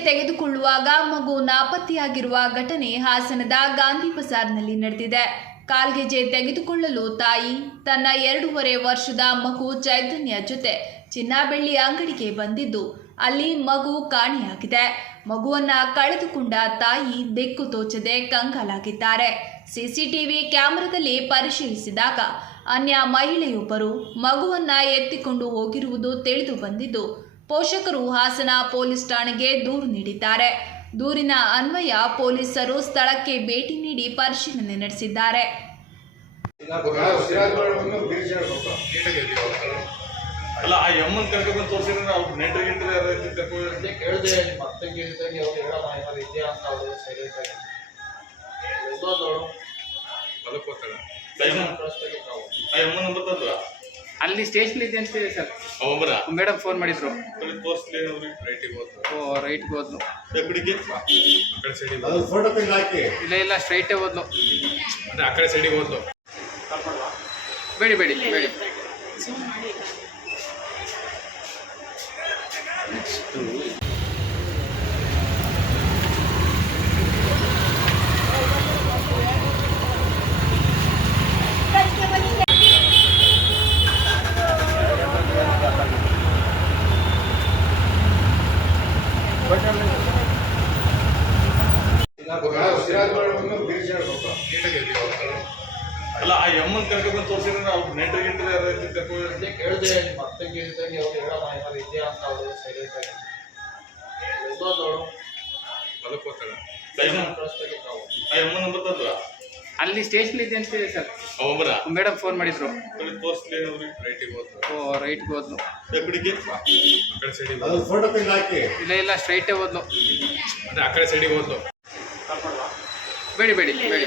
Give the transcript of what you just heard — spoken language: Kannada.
ತೆಗೆದುಕೊಳ್ಳುವಾಗ ಮಗು ನಾಪತ್ತೆಯಾಗಿರುವ ಘಟನೆ ಹಾಸನದ ಗಾಂಧಿ ಬಜಾರ್ನಲ್ಲಿ ನಡೆದಿದೆ. ಕಾಲ್ಗೆಜ್ಜೆ ತೆಗೆದುಕೊಳ್ಳಲು ತಾಯಿ, ತನ್ನ ಎರಡೂವರೆ ವರ್ಷದ ಮಗು ಚೈತನ್ಯ ಜೊತೆ ಚಿನ್ನ ಬೆಳ್ಳಿ ಅಂಗಡಿಗೆ ಬಂದಿದ್ದು, ಅಲ್ಲಿ ಮಗು ಕಾಣೆಯಾಗಿದೆ. ಮಗುವನ್ನ ಕಳೆದುಕೊಂಡ ತಾಯಿ ದಿಕ್ಕು ತೋಚದೆ ಕಂಗಾಲಾಗಿದ್ದಾರೆ. ಸಿಸಿಟಿವಿ ಕ್ಯಾಮೆರಾದಲ್ಲಿ ಪರಿಶೀಲಿಸಿದಾಗ ಅನ್ಯ ಮಹಿಳೆಯೊಬ್ಬರು ಮಗುವನ್ನ ಎತ್ತಿಕೊಂಡು ಹೋಗಿರುವುದು ತಿಳಿದು ಬಂದಿದ್ದು ಪೋಷಕರು ಹಾಸನ ಪೊಲೀಸ್ ಠಾಣೆಗೆ ದೂರು ನೀಡಿದ್ದಾರೆ. ದೂರಿನ ಅನ್ವಯ ಪೊಲೀಸರು ಸ್ಥಳಕ್ಕೆ ಭೇಟಿ ನೀಡಿ ಪರಿಶೀಲನೆ ನಡೆಸಿದ್ದಾರೆ. ಅಲ್ಲ ಆ ಎಮ್ಮನ್ ಕರ್ಕೊಂಡ್ಬಂದು ತೋರಿಸಿದ್ರೆ ಅವ್ರು ನೆಂಟ್ರಿ ಗಿಂಟ್ರಿ ಯಾರು ಕರ್ಕೊಂಡು ಕೇಳಿದೆ ನಿಮ್ಮ ಅತ್ತಂಗೆ ಇದ್ದಂಗೆ ಅವ್ರು ಹೇಳಮ್ಮ ಏನಾದ್ರು ಇದೆಯಾ ಅಂತ ಅವರು ಸೈಲೆಂಟ್ ಆಗಿ ಓದೋದವಳು ಅದಕ್ಕೆ ಹೋಗ್ತಾಳೆ. ಆ ಎಮ್ಮನ್ ನಂಬರ್ ತಂದ್ರ ಅಲ್ಲಿ ಸ್ಟೇಷನ್ ಇದೆ ಅಂತಿದೆ ಸರ್. ಮೇಡಮ್ ಫೋನ್ ಮಾಡಿದ್ರು. ಅಲ್ಲಿ ತೋರಿಸ್ಲಿ ಅವ್ರಿಗೆ. ರೈಟಿಗೆ ಓ ರೈಟ್ಗೆ ಹೋದ್ಲು. ಎಕ್ಕಡಿಗೆ ಆ ಕಡೆ ಸೈಡಿಗೆ ಅದು ಫೋಟೋ ತೆಗೆದು ಹಾಕಿ. ಇಲ್ಲ ಇಲ್ಲ ಸ್ಟ್ರೈಟೇ ಹೋದ್ನು ಅಂದ್ರೆ ಆ ಕಡೆ ಸೈಡಿಗೆ ಹೋದ್ಲು. ಬೇಡಿ ಬೇಡಿ ಬೇಡಿ. ಅಲ್ಲ ಆ ಎಮ್ಮನ್ ಕರ್ಕೊಂಡ್ಬಂದು ತೋರಿಸಿದ್ರೆ ಅವ್ರು ನೆಟ್ ಗಿಂಟ್ರಿ ಯಾರು ಕರ್ಕೊಂಡು ಕೇಳಿದೆ ನಿಮ್ಮ ಅತ್ತಂಗೆ ಇದ್ದಂಗೆ ಅವ್ರು ಹೇಳಮ್ಮ ಏನಾದ್ರು ಇದೆಯಾ ಅಂತ ಅವರು ಸೈಲೆಂಟ್ ಆಗಿ ಓದೋದವಳು ಅದಕ್ಕೆ ಹೋಗ್ತಾಳೆ ಆ ಎಮ್ಮನ್ ನಂಬರ್ ತಂದ್ರ ಅಲ್ಲಿ ಸ್ಟೇಷನ್ ಇದೆ ಅಂತ ಹೇಳಿ ಸರ್. ಅವೊಬ್ಬರ ಮೇಡಮ್ ಫೋನ್ ಮಾಡಿದ್ರು. ಅಲ್ಲಿ ತೋರಿಸ್ಲಿ ಅವ್ರಿಗೆ. ರೈಟಿಗೆ ಹೋದ್ರು. ಓ ರೈಟ್ಗೆ ಹೋದ್ಲು. ಎಕ್ಕಡಿಗೆ ಆ ಕಡೆ ಸೈಡಿಗೆ ಫೋಟೋ ತೆಗೆದು ಹಾಕಿ. ಇಲ್ಲ ಇಲ್ಲ ಸ್ಟ್ರೈಟೇ ಹೋದ್ಲು. ಆ ಕಡೆ ಸೈಡಿಗೆ ಹೋದ್ಲು. ಬೇಡಿ ಬೇಡಿ ಬೇಡಿ.